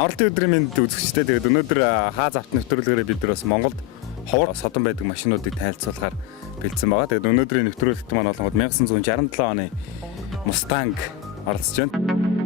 Амралтын өдрийн мэнд үзэгчтэй тэгээд өнөөдөр хаа завт нэвтрүүлгээрээ бид нар бас Монголд ховор содон байдаг машинуудыг танилцуулахаар бэлдсэн байгаа. Тэгээд өнөөдрийн нэвтрүүлэгт маань болгоод 1967 оны Mustang оролцож байна.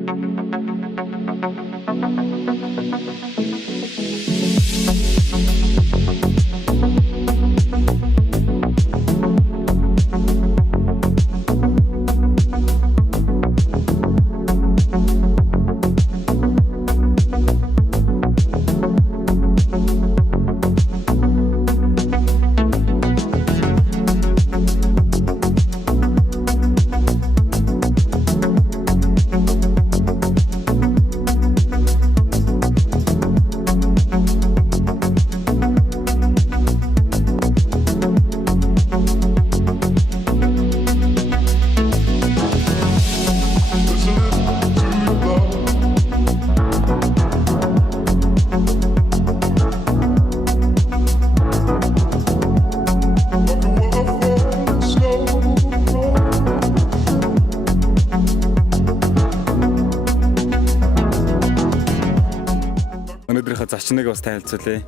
Өнөөдрийнхөө зочныг бас танилцуулъя.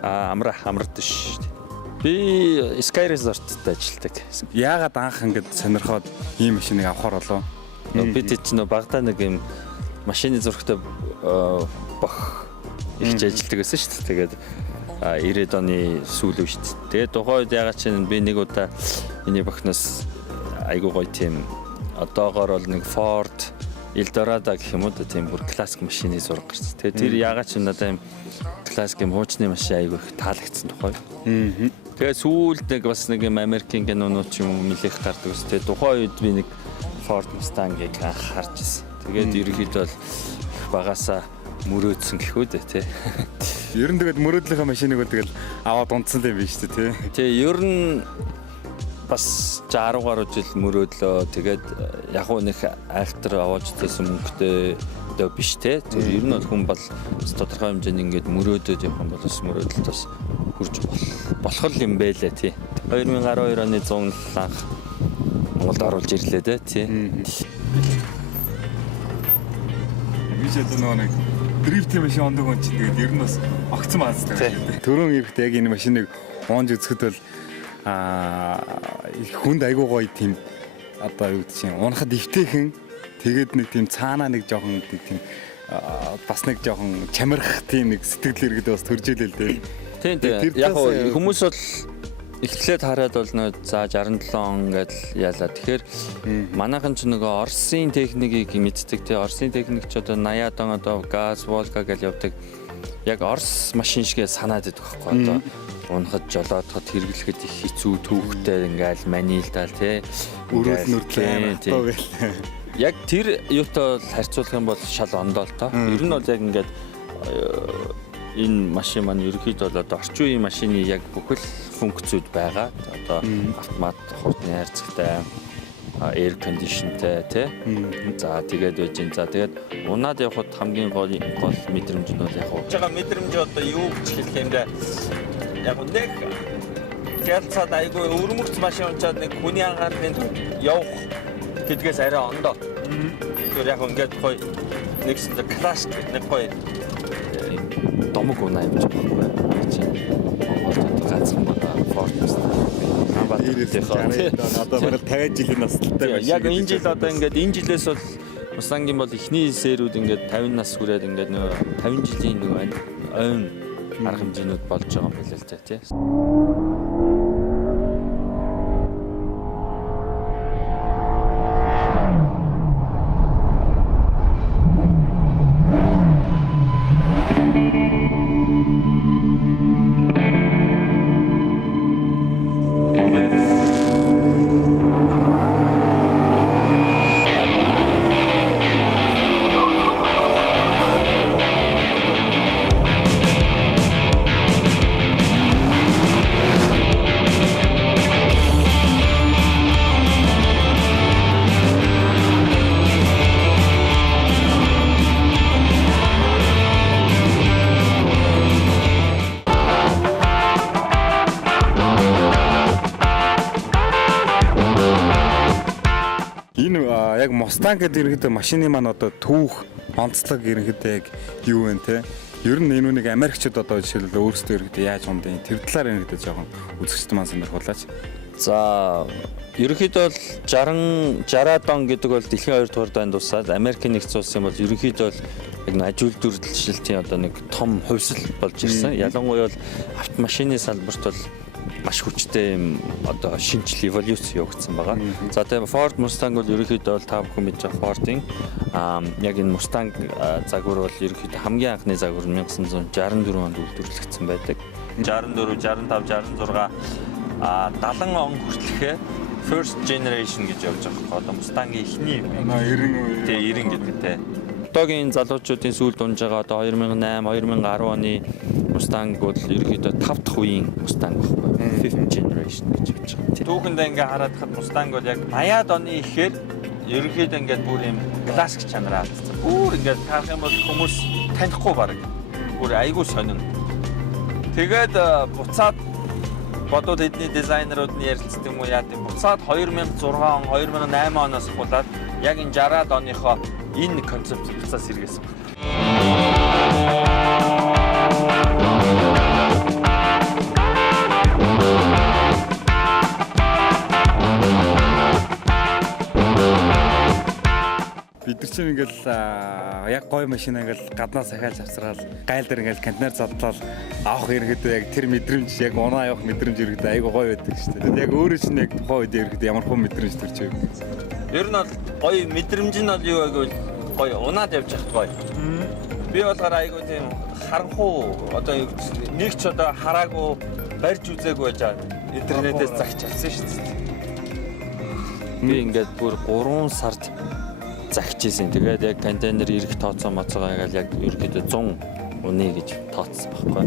Амралт ш. Би Sky Resort-д ажилладаг. Яагаад анх ингэж сонирхоод ийм машиныг авахар болов? Би чинь багтаа нэг юм машины зурагтай бох ихж ажилладаг байсан шүү дээ. Тэгээд 90-ад оны сүүл үе шүү дээ. Тэгээд тухайд ягаад чинь би нэг удаа миний бохноос айгуу гоё тийм одоогоор бол нэг Ford Eldorado гэх юм уу тийм бүр классик машины зураг гарсан. Тэгээд тэр ягаад ч надад юм классик юм хуучны машин айгүй их таалагдсан тухай. Тэгээд сүүлд нэг бас нэг юм Америкийн кинонууд ч юм уу нэлээх гардаг ус. Тэгээд тухайн үед би нэг Ford Mustang-ыг анх харж ирсэн. Тэгээд ерөнхийдөө бол багасаа мөрөөдсөн гэх үү дээ тий. Ер нь тэгээд мөрөөдлийнхөө машиныг бол тэгэл аваад унтсан юм биш үү тий. Тий ер нь бас 60 гаруй жил мөрөөдлөө. Тэгээд яг уу нэг айхтар аваад байсан мөнгөтэй дөө биш те. Тэр ер нь бол хүн бол тодорхой хэмжээний ингээд мөрөөдөд явах юм бол бас мөрөөдөлд бас хүрж болох юм байлээ тий. 2012 оны 100 анх Монголд оруулж ирлээ те тий. Би ч одоо нэг дрифтийн машин ондог хүн чинь тэгээд ер нь бас огцон маастай. Төрөн ирэхдээ яг энэ машиныг оонж үзэхэд бол хүнд айгуу гоё тийм одоо юу гэдэг чинь унахад өвтэйхэн тэгээд нэг тийм цаанаа нэг жоохон тийм бас нэг жоохон чамирх тийм нэг сэтгэл иргэд бас төржээлээ л дээ. Тийм яг хүмүүс бол эхлээд хараад бол нөө за 67 он гэдэл яалаа. Тэгэхээр манайхан ч нөгөө Оросын техникийг мэддэг те. Оросын техник ч одоо 80-аад он одоо газ, волга гэж явдаг. Яг Орос машин шигээ санаад байдаг байхгүй одоо унахад жолоодоход хэрэглэхэд их хэцүү төвхтэй ингээл манилдаал тий өрөөл нүртлээ яг тэр юутай харьцуулах юм бол шал ондоо л тоо. Ер нь бол яг ингээд энэ машин маань ерөөхдөө бол одоо орчин үеийн машины яг бүхэл функцүүд байгаа. Одоо автомат хурдны хайрцагтай air conditionтэй тий. За тэгээд байж гин. За тэгээд унаад явхад хамгийн гол мэдрэмж нь бол яг байгаа мэдрэмж одоо юу гэж хэлэх юм бэ? Яг нэг гэлцаад айгүй өрмөгц машин унчаад нэг хүний анхаарлын явах гэдгээс арай ондоо. Тэр яг ингээд гоё нэгсэн классик нэг гоё домог унаа юм байна. Чи Монголд ганцхан байгаа Ford Mustang. Одоо бараг 50 жилийн настай байна. Яг энэ жил одоо ингээд энэ жилээс бол Mustang-ийн бол эхний сэрүүд ингээд 50 нас хүрээд ингээд нөгөө 50 жилийн нөгөө ойн арга хэмжээнүүд болж байгаа юм байна л да тий. Энэ яг Mustang гэдэг ерөнхийдөө машины маань одоо түүх онцлог ерөнхийдөө яг юу вэ те? Ер нь энэ үнийг Америкчууд одоо жишээлбэл өөрсдөө ерөнхийдөө яаж ундын тэр талаар ерөнхийдөө жоохон үзэгчд маань сонирхуулаач. За ерөнхийдөө бол 60 он гэдэг бол дэлхийн 2 дугаар дайнд тусаад Америкийн нэгдсэн улсын бол ерөнхийдөө бол яг нэг ажилтны төрөлжилтийн одоо нэг том хувьсал болж ирсэн. Ялангуяа бол автомашины салбарт бол маш хүчтэй юм одоо шинжил эволюц явагдсан байгаа. За тэгээ Ford Mustang бол ерөнхийдөө бол та бүхэн мэдж байгаа Ford-ийн яг энэ Mustang загвар бол ерөнхийдөө хамгийн анхны загвар нь 1964 онд үйлдвэрлэгдсэн байдаг. 64, 65, 66 70 он хүртэлхээ first generation гэж явж байгаа. Одоо Mustang-ийн эхний 90 90 гэдэг те. Одоогийн залуучуудын сүүл дунж байгаа одоо 2008, 2010 оны Mustang бол ерөнхийдөө 5 дахь үеийн Mustang байхгүй. Fifth generation гэж явж байгаа. Түүхэндээ ингээ хараад хад Mustang бол яг 80-аад оны ихээр ерөнхийдөө ингээд бүр юм классик чанараа алдсан. Бүр ингээд харах юм бол хүмүүс танихгүй баг. Бүр айгүй сонин. Тэгээд буцаад бодоод эдний дизайнерууд нь ярилцсан юм уу яа гэв. Буцаад 2006 он, 2008 оноос хулаад яг энэ 60-аад оныхоо энэ концепт буцаас сэргээсэн байна. Бид нар чинь ингээл яг гоё машина ингээл гаднаас ахиалж авсраал гайл дээр ингээл контейнер задлал авах ерөнхийдөө яг тэр мэдрэмж яг унаа явах мэдрэмж ерөнхийдөө айгүй гоё байдаг шүү дээ. Яг өөрөө чинь яг тухайн үед ерөнхийдөө ямар хүн мэдрэмж төрж байв. Ер нь бол гоё мэдрэмж нь бол юу гэвэл гоё унаад явж хат гоё. Би болохоор айгүй тийм харанхуу одоо нэг ч одоо хараагүй барьж үзээгүй байж байгаа. Интернетээс загч авсан шүү дээ. Би ингээд бүр 3 сард загч ийсэн. Тэгээд яг контейнер ирэх тооцоо моцоогоо яг ерөөдөө 100 унаа гэж тооцсон байхгүй.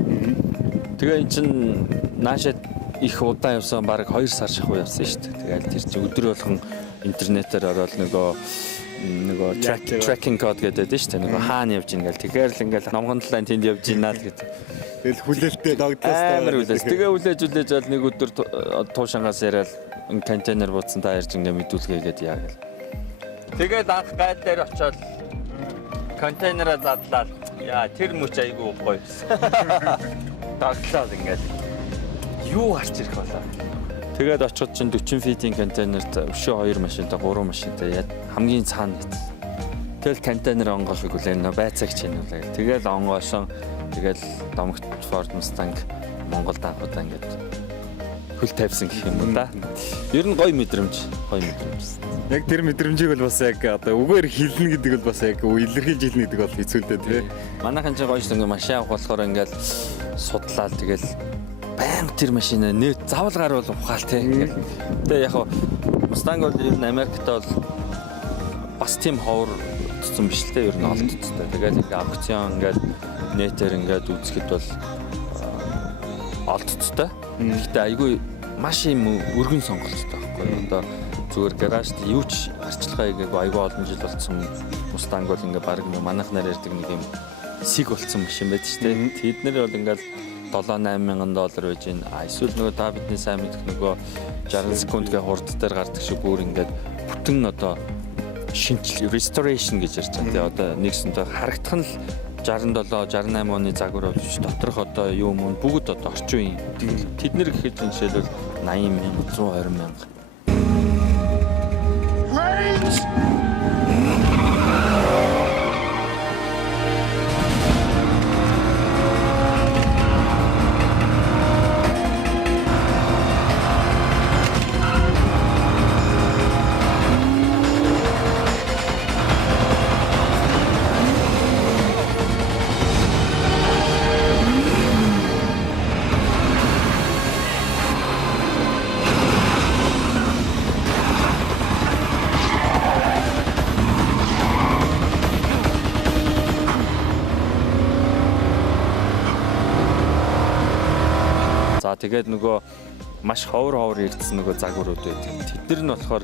Тэгээ эн чин наашаа их удаан явсан баг 2 сар шахуу явсан шүү дээ. Тэгээд тэр чинь өдөр болгон интернетээр ороод нөгөө tracking code гэдэг дээ шүү дээ. Нөгөө хаана явж ийн гэл. Тэгэхээр л ингээл номгон талаа тэнд явж ийна л гэдэг. Тэгэл хүлээлттэй догдлоос амар хүлээс. Тэгээ хүлээж бол нэг өдөр туушангаас яриад контейнер бууцсан та ярьж ингээ мэдүүлгээ гэдэг яа гэл. Тэгээд анх гайл дээр очиод контейнераа задлаад яа тэр мөч айгүй гоё. Таглаад ингээл юу харж ирэх болоо. Тэгээд очиод чинь 40 фитийн контейнерт өшөө 2 машинтай 3 машинтай яа хамгийн цаана байт. Тэгэл контейнер онгоохыг үлээн байцаагч юм уу. Тэгэл онгоосон. Тэгэл домогт Ford Mustang Монголд анхудаа ингээд хөл тавьсан гэх юм уу да. Ер нь гоё мэдрэмж. Яг тэр мэдрэмжийг бол бас яг одоо үгээр хэлнэ гэдэг бол бас яг илэрхийлж хэлнэ гэдэг бол хэцүү л дээ тий. Манайхан ч гоё шүү дээ машин авах болохоор ингээд судлаад тэгэл баян тэр машина нэ завл гарвал ухаал тий. Тэгээ яг Mustang бол ер нь Америкт бол бас тийм ховор утсан биш л дээ ер нь олдцтой. Тэгээд ингээ аукцион ингээд нэтээр ингээд үзэхэд бол олдцтой. Гэхдээ айгүй маш юм өргөн сонголттой байхгүй. Одоо зүгээр гаражт юу ч арчилгаа хийгээгүй айгүй олон жил болсон Mustang бол ингээ баг манайхнаар ярьдаг нэг юм сиг болсон машин байдаг шүү дээ. Тэднэр бол ингээл 7-8 мянган доллар байж гин. Эсвэл нөгөө та бидний сайн мэдэх нөгөө 60 секундгийн хурд дээр гардаг шиг бүр ингээд бүтэн одоо шинжил restoration гэж ярьж байгаа. Одоо нэгсэндээ харагдах нь л 67 68 оны загвар болж доторх одоо юу мөн бүгд одоо орчин үеийн тэднэр гэхэд жишээлбэл 80 мянга 120 мянга. За тэгээд нөгөө маш ховор ирдсэн нөгөө загварууд байдаг. Тэднэр нь болохоор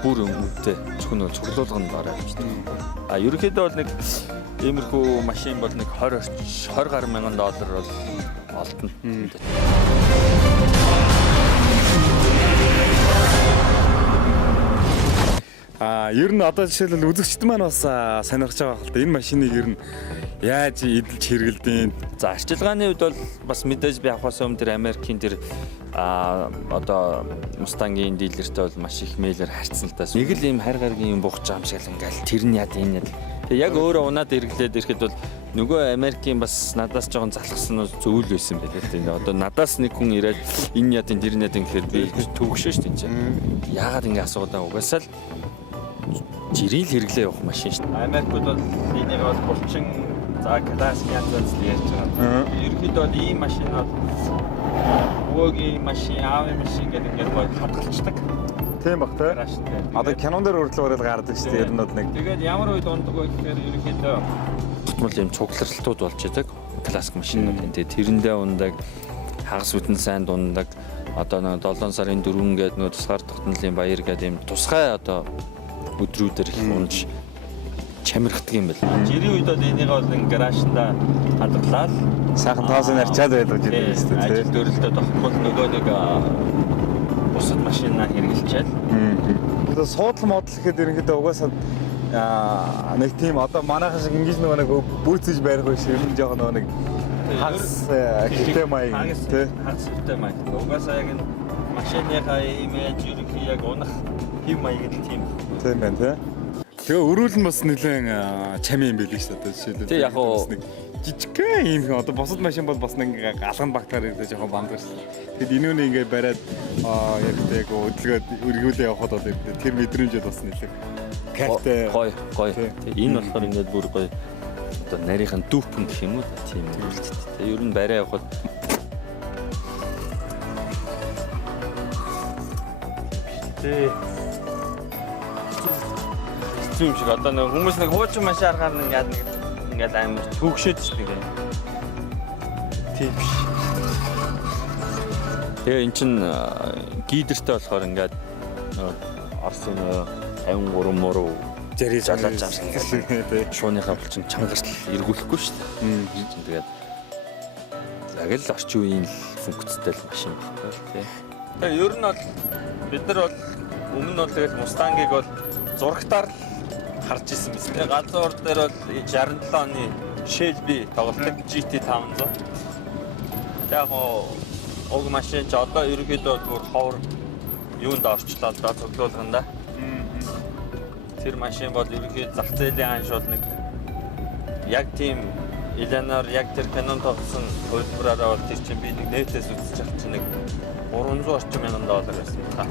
бүр өвдөө зөвхөн цуглуулганд ороо явчихдаг. А ерөнхийдөө бол нэг иймэрхүү машин бол нэг 20 гаруй мянган доллар бол олдно. Ер нь одоо жишээлбэл үзэгчд маань бас сонирхож байгаа хэл та энэ машиныг ер нь яаж эдэлж хэрэглэдэг. За арчилгааны үед бол бас мэдээж би авахаас өмнө тэр Америкийн тэр одоо Mustang-ийн дилертэй бол маш их мэйлэр харьцсан л та. Нэг л ийм хайр гаргийн юм бууж байгаа юм шиг л ингээл тэр нь яд энэ яд. Тэгээ яг өөрөө унаад эргэлдээд ирэхэд бол нөгөө Америкийн бас надаас жоохон залхсан зөвл байсан байлээ. Тэгээ одоо надаас нэг хүн ирээд энэ ядын тэр ядын гэхээр би төвөгшөө шүү дээ. Яагаад ингэ асуудаа угаасаа л жирийн хэрэглээ явах машин шүү дээ. Америкууд бол энийг бол булчин за классик янз янз ярьж байгаа. Ерөнхийдөө бол ийм машин бол өвөгийн машин, аавын машин гэдэг ингээд бол хадгалцдаг. Тийм баг тий. Одоо кинон дээр хүртэл ороод гардаг шүү дээ. Ер нь бол нэг. Тэгээд ямар үед ундаг вэ гэхээр ерөнхийдөө тутмал юм цугларалтууд болж идэг. Классик машинууд. Тэгээд тэрэндээ ундаг, хагас бүтэн сайн дундаг. Одоо нэг 7 сарын 4 гээд нөгөө тусгаар тогтнолын баяр гэдэг юм тусгай одоо өдрүүдээр их унж чамирхдаг юм байна. Жирийн үед бол энийг бол гаражтаа хадгалаад Сайхан тоосон арчаад байдаг жирийн шүү дээ. Ажил дөрөлтөд тогтмол нөгөө нэг бусад машинаа хэрэглэчээд. Одоо суудлын модл гэхэд ерөнхийдөө угаасаа нэг тийм одоо манайхан шиг ингэж нөгөө нэг бүүцэж барих биш ер нь жоохон нөгөө нэг хагас хэвтэй маяг тий. Хагас хэвтэй маяг. Угаасаа яг энэ машиныхаа имиж ерөнхий яг унах хэв маяг л тийм. Тийм байна тий. Тэгээ өрөөл нь бас нэлээд чам юм байл шүү дээ жишээлбэл. Тий яг уу жижигхэн юм хин одоо бусад машин бол бас нэг алган багтаар ирдэ жоохон бандгарч. Тэгэд энүүний ингээ бариад яг өдлгөөд өргүүлээ явахад бол тэр мэдрэмжэд бас нэлээд кайфтай гоё. Энэ болохоор ингээд бүр гоё одоо нарийнхан дүүпэн гэх юм уу тийм үйлдэлтэй. Тэгээ ер нь барай явахад тий юм шиг одоо нэг хүмүүс нэг хуучин машин аргаар ингээд амар төгшөөд ч нэг юм. Тийм биш. Тэгээ эн чин гидертэй болохоор ингээд Орсын 53 муу зэрэг залаад жаасан ингээд шууныхаа булчин чангарч эргүүлэхгүй шүү дээ. Тэгээд яг л орчин үеийн функцтэй л машин багтаа тий. Тэгээ ер нь бол бид нар бол өмнө нь бол тэгээд Mustang-ыг бол зурагтаар л харж исэн биз. Тэгээ галзуу ор дээр бол 67 оны Shelby тоглолтог GT 500. Яг уг машин ч одоо ерөнхийдөө бүр ховор юунд орчлоо да цуглуулганда. Тэр машин бол ерөнхийдөө зах зээлийн ханшуул нэг яг тийм Eleanor яг тэр Canon тоглосон хөлбөрөөрөө бол тэр чинь би нэг нэтээс үзэж авч чинь нэг 300 орчим мянган доллар байсан та.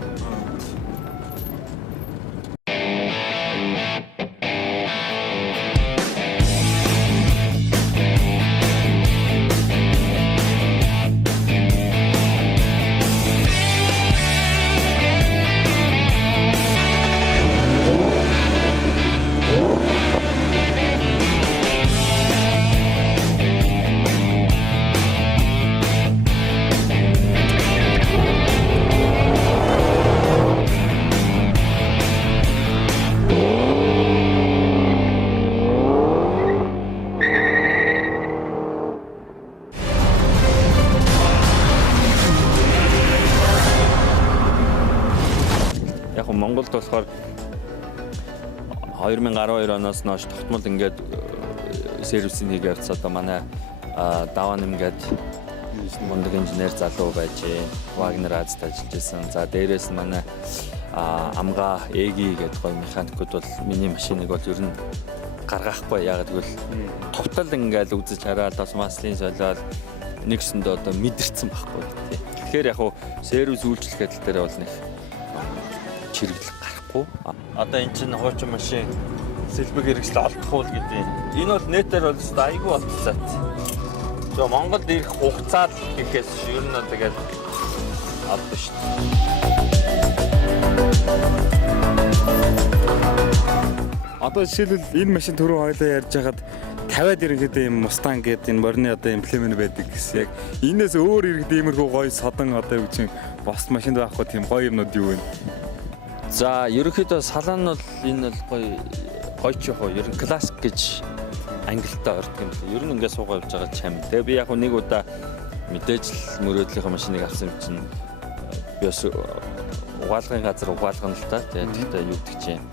Монголд болохоор 2012 оноос хойш тогтмол ингээд сервисing хийгээд одоо манай даван ингээд мундаг инженер залуу байж Wagner Azд ажиллаж байсан. За дээрээс нь манай амгаа Эги гэдэг гоё механикуд бол миний машиныг бол ер нь гаргахгүй яагаад гэвэл товтол ингээд үзэж хараад бас маслын солиод нэгсэндээ одоо мэдэрсэн байхгүй тий. Тэгэхээр яг хуу сервис үйлчлэх адил дээр бол нэг чирэгдэл гарахгүй. Одоо эн чинь хуучин машин сэлбэг хэрэгсэл олдох уул гэдэг. Энэ бол нэтээр бол айгүй болцсон. За Монголд ирэх хугацаа л гэхээс ер нь тэгээд олдсон шүү дээ. Одоо жишээлбэл энэ машин түрүү хоёлоо ярьж хагаад 50-аад ерөнхийдөө юм Mustang гэдэг энэ морины одоо имплемент байдаг гэсэн. Яг энээс өөр иргэд иймэрхүү гоё содон одоо юу чинь бос машинд байхгүй тийм гоё юмнууд юу вэ? За ерөнхийдөө салаан нь бол энэ бол гоё ч яг ер нь классик гэж англитай ордог юм байна. Ер нь ингээд суугаа явж байгаа чам. Тэгээ би яг нэг удаа мэдээж л мөрөөдлийнхөө машиныг авсан юм чинь би бас угаалгын газар угаалгана л та. Тэгээд юу гэдэг чинь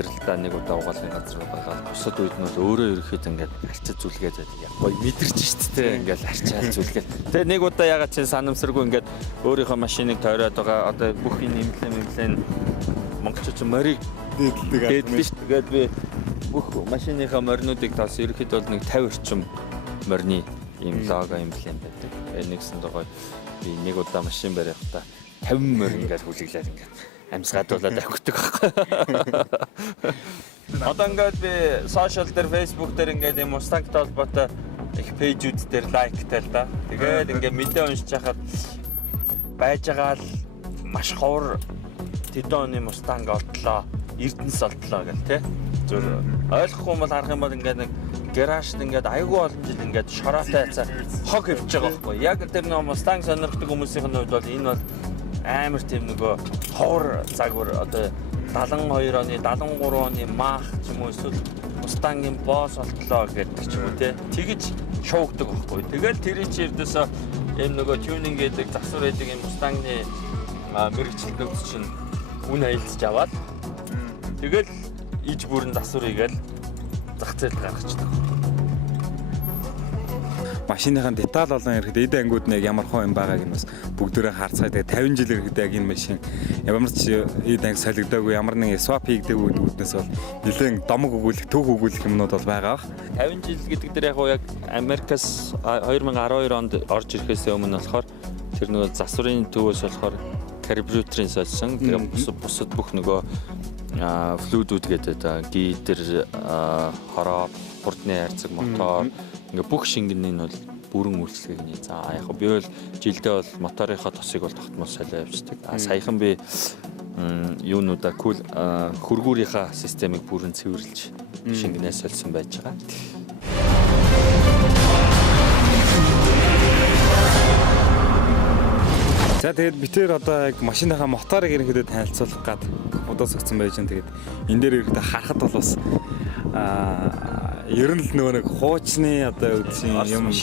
илрэлтээ нэг удаа угаалгын газар байгаа. Бусад үед нь бол өөрөө ерөөхдөө ингээд арчиж зүлгээд яг гоё мэдэрч шүү дээ. Ингээд арчаал зүлгээд. Тэгээ нэг удаа ягаад чи санамсаргүй ингээд өөрийнхөө машиныг тойроод байгаа. Одоо бүх энэ имплэн монголчууд морийг дээддэг шүү. Тэгээд би бүх машиныхаа моринуудыг таас ерөөхдөө бол нэг 50 орчим морины ийм лого имплэн байдаг. Нэгсэн догоо би нэг удаа машин барихдаа 50 морин ингээд хүлэглээд ингээд амсгаадуулаад авчихдаг байхгүй. Одоо ингээд би сошиал дээр Facebook дээр ингээд юм Mustang-тай холбоотой их пэйжүүд дээр лайктай л да. Тэгээд ингээд мэдээ уншиж хахад байж байгаа л маш ховор тэдэн оны Mustang олдлоо, Эрдэнэс олдлоо гэл тэ. Зөв ойлгохгүй бол харах юм бол ингээд нэг гаражд ингээд айгүй олон жил ингээд шороотой хайцаа хог хөвж байгаа байхгүй. Яг тэр нэг Mustang сонирхдаг хүмүүсийн хувьд бол энэ бол амар тийм нөгөө ховор загвар одоо 72 оны 73 оны Mach ч юм уу эсвэл Mustang-ийн Boss болтлоо гэдэг ч юм уу тэгэж шуугдаг байхгүй. Тэгэл тэрий чи ердөөсөө юм нөгөө tuning гэдэг засвар байдаг юм Mustang-ны мэрэгчлүүд чинь үн аялцж аваад тэгэл иж бүрэн засвар хийгээл зах зээл гаргачихдаг. Машиныхаа деталь олон ирэхэд эд ангууд нэг ямар хоо юм байгааг нь бас бүгдээрээ харцгаа. Тэгээ 50 жил ирэхэд яг энэ машин ямар ч эд анги солигдоогүй, ямар нэг swap хийгдэг үүднээс бол нэлээд домог өгүүлэх, төв өгүүлэх юмнууд бол байгаа. 50 жил гэдэг дээр яг Америкаас 2012 онд орж ирэхээс өмнө болохоор тэр нөгөө засварын төвөөс болохоор карбюраторын солисон. Тэгээ бусад бүх нөгөө флюидүүд гэдэг гидер, хороо, хурдны хайрцаг, мотор ингээ бүх шингэний нь бол бүрэн үйлчлэгийг нээ. За яг би бол жилдээ бол моторынхаа тосыг бол тогтмол солио явьждаг. Саяхан би юунуудаа хөргүүрийнхаа системийг бүрэн цэвэрлж шингэнээ сольсон байж байгаа. За тэгээд битээр одоо яг машиныхаа моторыг ерөнхийдөө танилцуулах гад удаас өгсөн байж байна. Тэгээд энэ дээр ерөнхийдөө харахад бол бас ер нь л нөгөө нэг хуучны одоо юм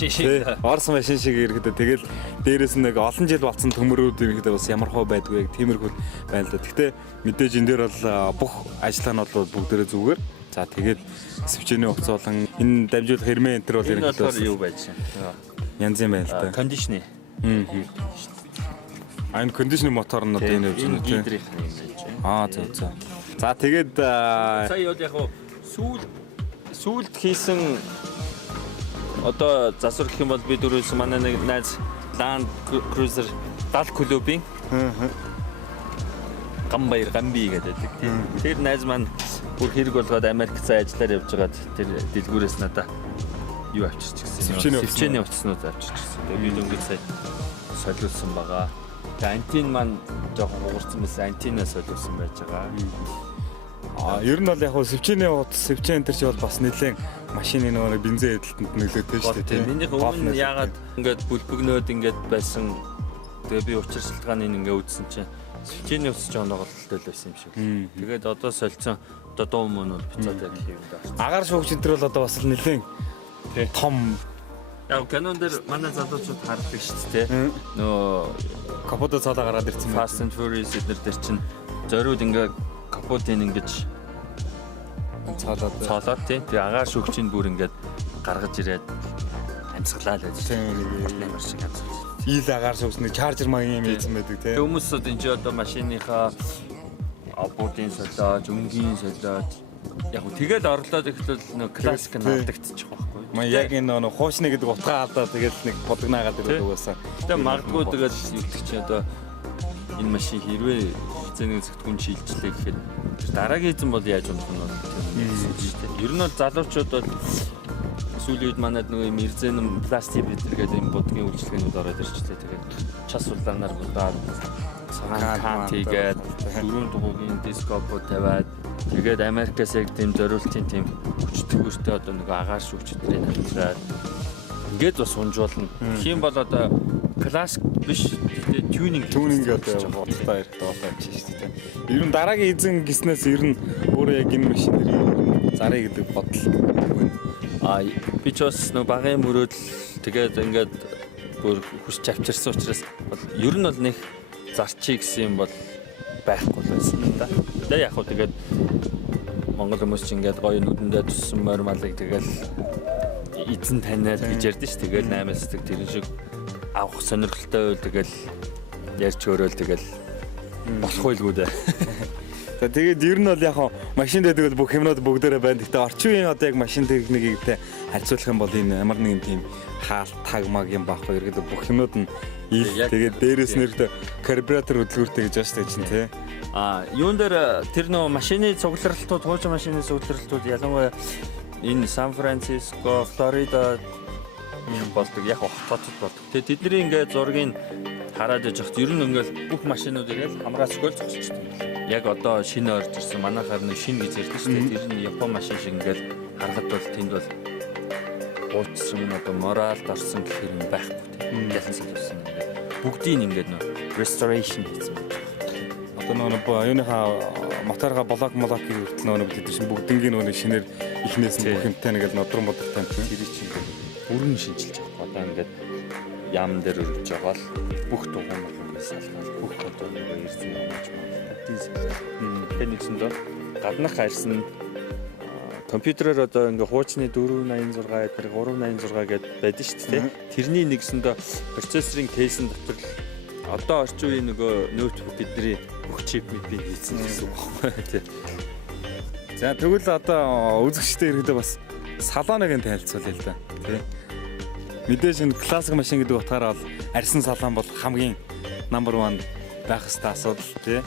Орос машин шиг ерөнхийдөө тэгэл дээрээс нь нэг олон жил болсон төмөрүүд ерөнхийдөө бас ямар хөө байдгүй яг тиймэрхүү байна л да. Гэхдээ мэдээж энэ дээр бол бүх ажиллагаа нь бол бүгдээрээ зүгээр. За тэгээд сэвчээний хувцас болон энэ дамжуулах хэрмээ энэ төр бол ерөнхийдөө юу байж байна. Янз юм байна л да. Кондишны. Энэ кондишны мотор нь одоо энэ явж байна тийм. За. За тэгээд сая бол яг сүүлд хийсэн одоо засвар гэх юм бол би дөрөвс манай нэг найз Land Cruiser 70 клубын Гамби гэдэг тийм. Тэр найз маань бүр хэрэг болгоод Америк цаа ажиллаар явж байгаад тэр дэлгүүрээс надаа юу авчирч гисэн. Сэвчээний утаснууд авчирч гисэн. Тэгээд би дөнгөж сая солиулсан байгаа. Антин маань жоохон уурсан байсан. Антинаас солиулсан байж байгаа. Ер нь бол яг сэвчээний утас, сэвчээ энэ төр чи бол бас нэлээд машины нөгөө бензин эдэлтэнд нөлөөтэй шүү дээ тийм. Миний өмнө яагаад ингээд бүлбэгнөөд ингээд байсан. Тэгээ би учиршилтгааныг ингээд үзсэн чинь сэвчээний утас жоон тоглолттой байсан юм шиг. Тэгээд одоо солилцсон одоо дуу мөн бол бицаад яг хийвдээ. Агаар шуугч энэ төр бол одоо бас нэлээд том. Яг канон дээр манай залуучууд хардаг шүү дээ. Нөө капотоо цаалаа гараад ирсэн байна. Fast and Furious эднэр дээр чинь зориуд ингээд капотын ингэж цаалаад тийм. Тэгээ агаар шүгчийн бүр ингээд гаргаж ирээд амьсгалаа л байж. Тийм амар шиг амьсгал. Ил агаар шүгчний чаржер маягийн юм ийсэн байдаг тийм. Хүмүүс энэ ч одоо машиныхаа аппортын солиод, өнгийн солиод яг тэгэл орлоод ихтэл нэг классик нь алдагдчих واخгүй. Яг энэ нэг хуучны гэдэг утгаа алдаад тэгэл нэг бодгонаагаад ирээд угаасаа. Тэгээ магадгүй тэгэл югдчих чи одоо энэ машин хэрвээ эзэний сэтгүүн шилжлээ гэхэд дараагийн эзэн бол яаж унах нь бол тийм. Ер нь бол залуучууд бол сүүлийн үед манайд нөгөө юм эрзэн пластик бидэр гэдэг юм будгийн үйлчлэгээнүүд ороод ирчихлээ. Тэгээд час улаанаар будаад цагаан тийгээд дөрөв дугуйн дископо тавиад тэгээд Америкаас яг тийм зориултын тийм хүчтгүүртэй одоо нөгөө агаар шүүгчдэрийн хамтраад ингээд бас унжуулна. Тийм бол одоо классик биш тэгээд тюнинг одоо бодлоо ирэх доотлоо авчих шүү дээ. Ер нь дараагийн эзэн гиснээс ер нь өөрөө яг энэ машиныг зарыг гэдэг бодол байна. Би ч бас нөгөө багын мөрөөдөл тэгээд ингээд бүр хүсч авчирсан учраас ер нь бол нэг зарчий гэсэн юм бол байхгүй байсан да. Тэгээ яг хөө тэгээд Монгол хүмүүс ч ингээд гоё нүдэндээ туссан морь малыг тэгэл эзэн таниад гэж ярьдэн ш. Тэгэл 8 сэтг тэрэн шиг авах сонирхолтой байл тэгэл ярьж өрөөл тэгэл болох байлгүй дээ. За тэгээд ер нь бол яг хаа машин дээр тэгэл бүх юмнууд бүгдээрээ байна. Гэхдээ орчин үеийн одоо яг машин техникийг харьцуулах юм бол энэ ямар нэгэн тийм хаалт тагмаг юм байхгүй. Ерөөдөө бүх юмнууд нь ил тэгээд дээрээс нэрдээ карбюратор хөдөлгөөртэй гэж байна шүү дээ чинь тий. Юун дээр тэр нөө машины цугларалтууд, хуучин машины цугларалтууд ялангуяа энэ Сан Франциско, Флорида болдог яг хотод болдог. Тэгээд тэдний ингээд зургийг хараад яж хат ер нь ингээд бүх машинууд ирэл хамгаалцгүй зогсчихсон юм. Яг одоо шинэ орж ирсэн манайхаар нэг шинэ гэж ярьдаг шүү дээ. Тэр нь Япон машин шиг ингээд харахад бол тэнд бол гуйцсан одоо моралд орсон гэх юм байхгүй тийм. Ялан салуулсан ингээд бүгдийг ингээд нөө restoration хийсэн. Одоо нөгөө юуныхаа моторга блок хүртэл нөгөө бид чинь бүгднгийн нөгөө шинээр ихнээс нь бүх юмтай нэг л нодрон бодортой юм. Тэр чинь бүрэн шинжилж байгаа. Одоо ингээд яам дээр өргөж байгаа л бүх тугуунаас салгаад бүх одоо нэг ирсэн юм гэж байна. Тэгэхээр нэгсэндээ гаднах харьсан компьютероор одоо ингээ хуучны 486 тэр 386 гэдээ байдаг шүү дээ. Тэрний нэгсэндээ процессорын кейсэн дотор л одоо орчин үеийн нөгөө ноутбук бидний бүх чип мэдээ хийсэн гэсэн үг байна тий. За тэгвэл одоо үзэгчтэй ирэхдээ бас салааныг нь танилцуулъя л да. Тий. Мэдээж энэ классик машин гэдэг утгаараа бол арьсан салаан бол хамгийн number 1 байх ёстой асуудал тий.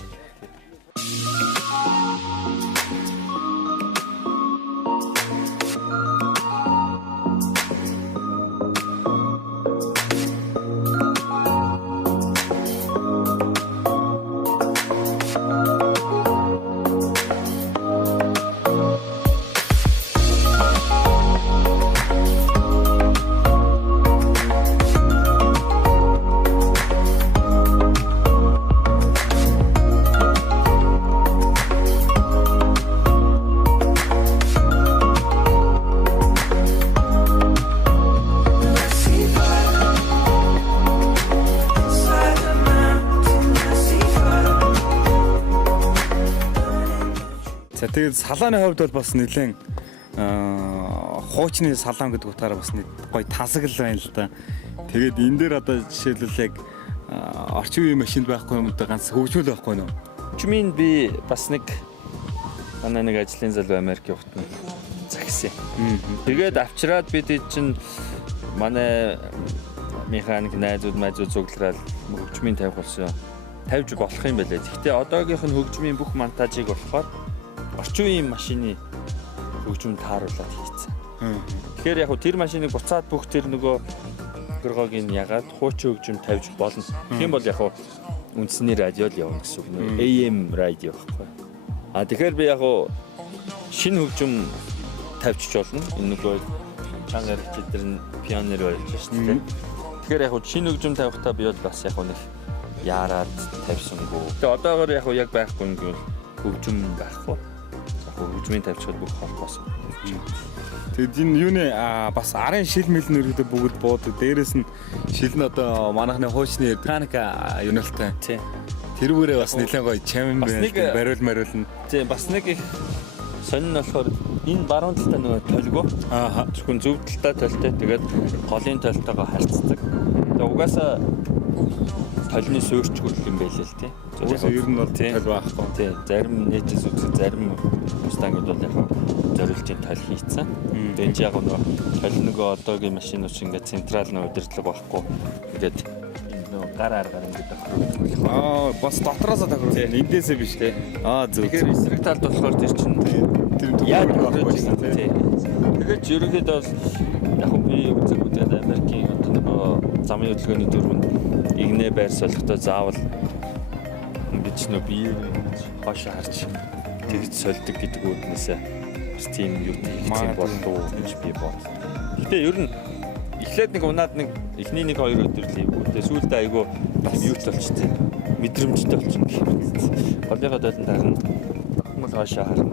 За тэгээд салааны хувьд бол бас нэлээд хуучны салаан гэдэг утгаараа бас гоё тасаг л байна л да. Тэгээд энэ дээр одоо жишээлбэл яг орчин үеийн машинд байхгүй юм да ганц хөгжмөл байхгүй нөө. Хөгжмийн би бас нэг манай нэг ажлын залуу Америк явахтан загсан. Тэгээд авчираад бид чинь манай механик найзууд цуглараад хөгжмийн тавих болсон. Тавьж болох юм байлээ. Гэхдээ одоогийнх нь хөгжмийн бүх монтажийг болохоор орчин үеийн машины хөгжим тааруулаад хийцэн. Тэгэхээр яг тэр машиныг буцаад бүх тэр нөгөө гэргогийн ягаад хуучин хөгжим тавьж болно. Тийм бол яг үндсний радио л явна гэсэн үг. AM радио байхгүй. Тэгэхээр би яг шинэ хөгжим тавьчих болно. Энэ нөгөө чанга хэрэгчдэр нь пионер байж шүү дээ. Тэгэхээр яг шинэ хөгжим тавихтаа би бол бас яг нэг яарад тавьсангүй. Тэгээ одоогоор яг байхгүй юм гэвэл хөгжим байхгүй. Хөгжмийн тавьчихад бүх холбоосон. Тэгэд энэ юуны бас арын шил мэл нэрүүдээ бүгд буудаг. Дээрээс нь шил нь одоо манайхны хуучны механика юуналтай. Тий. Тэрүүрээ бас нэлээд гоё чамин байна. Бариулна. Тий, бас нэг их сонин нь болохоор энэ баруун талтай нөгөө толгоо. Зөвхөн зөв талтай толтой. Тэгээд голын толтойгоо харьцдаг. Тэгээд угаасаа толны суурьчгүй юм байлээ л тий. Угаасаа ер нь бол тол байхгүй. Тий, зарим нийтээс үзэх зарим мустангууд бол яг зориулжийн тол хийцэн. Тэгээд яг нөгөө тол нөгөө одоогийн машинууд шиг ингээд централ нь удирдлага байхгүй. Тэгээд нөгөө гар аргаар ингээд тохируулах. Бас дотроосоо тохируулах. Эндээсээ биш тий. Зөв. Тэгэхээр эсрэг талд болохоор тэр чинь тэр яг тохируулсан тий. Тэгээд ерөнхийдөө бол яг би үзээд Америкийн одоо нөгөө замын хөдөлгөөний дөрвөнд игнэ байр солихдоо заавал бид ч нөө бие хашаа харж тэгж сольдог гэдэг үгнээсээ бас тийм юу хийх болов уу гэж би бод. Гэтэ ер нь эхлээд нэг унаад нэг эхний нэг хоёр өдөр л ийгүүтэй сүүлдээ айгүй юуч болчтой мэдрэмжтэй болчихно гэх юм. Голынхаа дойлон тарна хүмүүс хашаа харна.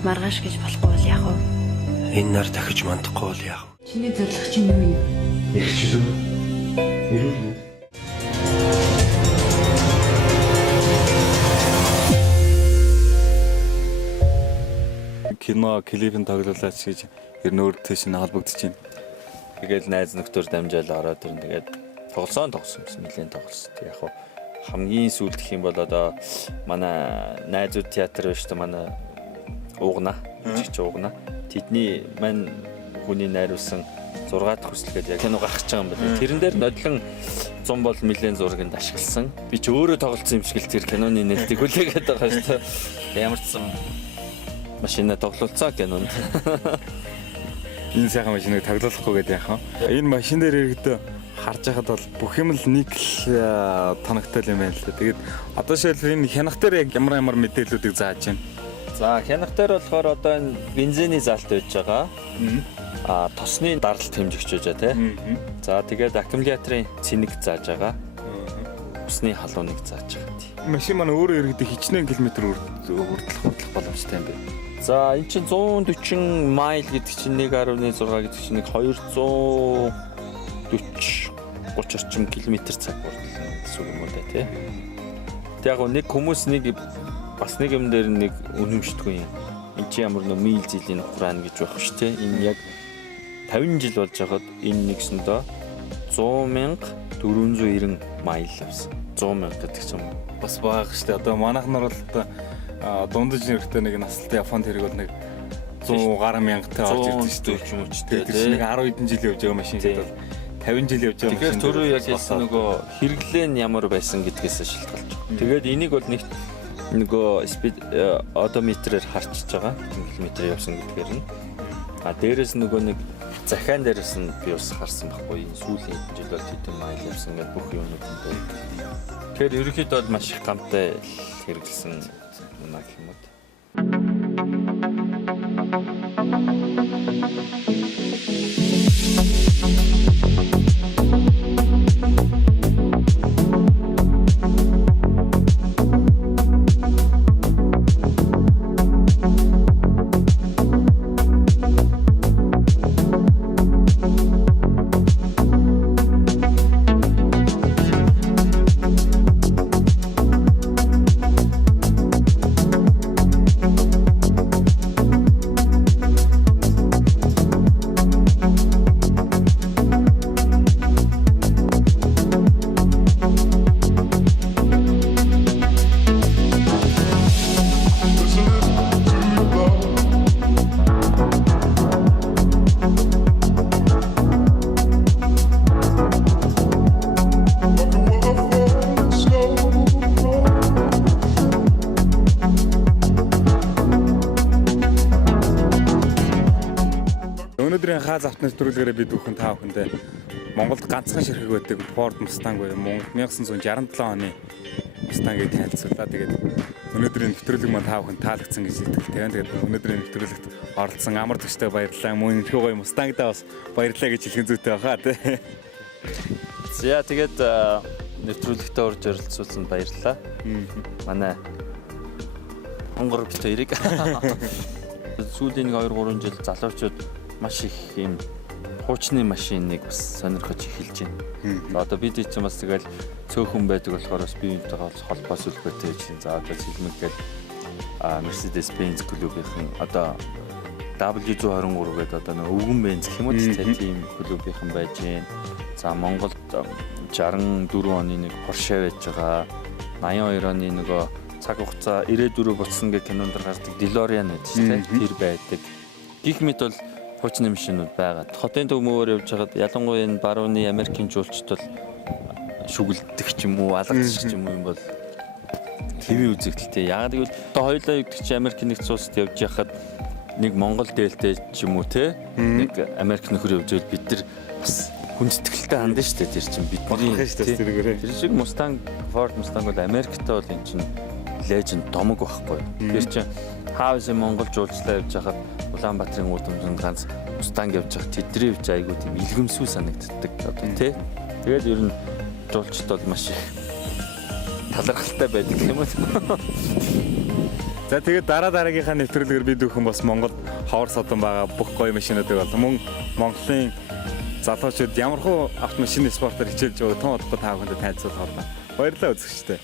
Маргааш гэж болохгүй бол яах вэ? Энэ нар дахиж мандахгүй бол яах вэ? Чиний зорилго чинь юу юм? Ирчлүү. Ирүүл. Кино, клипийн тоглолооч гэж ер нь өөртөө шинэ холбогдож байна. Тэгээд найз нөхдөр дамжаал ороод ирнэ. Тэгээд тоглосон нэлээд тоглосон. Яг хуу хамгийн сүүлд гэх юм бол одоо манай найзууд театр биш та манай уугна. Уугна. Тэдний мань хүний найруулсан 6 дахь хүсэл гэдэг яг кино гарах гэж байгаа юм байна. Тэрэн дээр нодлон 100 бол нэлээд зургийг ашигласан. Би ч өөрөө тоглосон юм шиг л тэр киноны нэлтийг хүлээгээд байгаа шүү дээ. Ямар ч юм машина тоглолцоо кинонд. Энэ сайхан машиныг тоглохгүй гэдэг яах вэ? Энэ машин дээр иргэдээ харж байхад бол бүх юм л нэг л тоногтой юм байна л да. Тэгээд одоо шилбэр энэ хянах дээр яг ямар мэдээллүүдийг зааж байна. За хянах дээр болохоор одоо энэ бензиний залт байж байгаа. Тосны даралт хэмжигч байж байгаа тий. За тэгээд аккумуляторын цэник зааж байгаа. Усны халууныг зааж байгаа. Машин маань өөрөө иргэдээ хичнээн километр хүртэлх боломжтой юм байна. За эн чинь 140 майл гэдэг чинь 1.6 гэдэг чинь 240 30 орчим километр цаг хүртэл гэсэн юм уу тий. Тэг яг нэг хүмүүс бас нэг юм дээр нэг үнэмшдэггүй юм. Эн чинь ямар нэг мил жилийн ухраан гэж байх шүү дээ. Энэ яг 50 жил болж байхад энэ нэгсэндээ 100,490 майл авсан. 100,000 гэдэг чинь Бас бага шүү дээ. Одоо манайх нар бол одоо дундаж нэрхтээ нэг насалтай Японд хэрэг бол нэг 100 гаруй мянгаттай орж ирдэг шүү дээ. юм уу ч тий. Тэр нэг 10 хэдэн жил явж байгаа машин гэдэг бол 50 жил явж байгаа машин. Тэгэхээр түрүү яг хэлсэн нөгөө хэрэглээ нь ямар байсан гэдгээс шалтгаалж байгаа. Тэгээд энийг бол нэг нөгөө спид одометрээр харчиж байгаа. Километр явсан гэдгээр нь. Дээрээс нөгөө нэг захиан дээрээс нь би бас харсан байхгүй. Энэ сүүлийн хэдэн жил бол хэдэн майл явсан гэдэг бүх юмнууд нь. Тэгэхээр ерөнхийдөө бол маш их гамтай хэрэглэсэн юм аа гэх юм уу. Өнөөдрийн хаа завтны нэвтрүүлгээрээ бид бүхэн та бүхэндээ Монголд ганцхан ширхэг байдаг Ford Mustang буюу 1967 оны Mustang-ыг танилцууллаа. Тэгээд өнөөдрийн нэвтрүүлэг маань та бүхэнд таалагдсан гэж итгэлтэй байна. Тэгээд өнөөдрийн нэвтрүүлэгт оролцсон амар төгстэй баярлалаа. Мөн энэ гоё Mustang-даа бас баярлалаа гэж хэлхэн зүйтэй баха тий. За тэгээд нэвтрүүлэгтээ орж оролцуулсанд баярлалаа. Манай хонгор бит хоёрыг сүүлийн 2-3 жил залуучууд маш их юм хуучны машиныг бас сонирхож эхэлж байна. Одоо бид чинь бас тэгэл цөөхөн байдаг болохоор бас биеийнтэйгээ холбоос үлбэртэй гэж. За одоо цэлмэггээл Mercedes-Benz клубийнхэн одоо W123 гэдэг одоо нэг өвгөн бенз гэх юм уу тийм клубийнхэн байж байна. За Монголд 64 оны нэг Porsche байж байгаа. 82 оны нөгөө цаг хугацаа 94 буцсан гэх кинонд гардаг DeLorean гэдэг чинь тэр байдаг. Гэх мэт бол хуучны машинууд байгаа. Хотын төмөөр явж байгаад ялангуяа энэ барууны Америкийн жуулчд бол шүглдэг ч юм уу, алгадчих ч юм уу юм бол хэвээ үзэгдэлтэй. Яагаад гэвэл одоо хоёулаа югдөг чи Америк нэгдсэн улсад явж байхад нэг Монгол дээлтэй ч юм уу те нэг Америк нөхөр явж байвал бид нар бас хүндэтгэлтэй хандсан шүү дээ. Тэр чинь бидний тэр шиг Mustang, Ford Mustang бол Америкт бол энэ чинь legend домог байхгүй. Тэр чинь хаавс Монгол жуулчлаа явж байхад Улаанбаатарын уудамжинд ганц Mustang явж байхад тэдний үеч айгуу тийм илгэмсүү санагддаг одоо тий. Тэгээд ер нь жуулчд бол маш их талархалтай байдаг юм уу. За тэгээд дараагийнхаа нэвтрүүлгээр бид бүхэн бас Монголд ховор содон байгаа бүх гоё машинуудыг бол мөн Монголын залуучууд ямархуу автомашины спортоор хичээлж байгаа тун удахгүй та бүхэнд танилцуулах болно. Баярлалаа үзэгчдээ.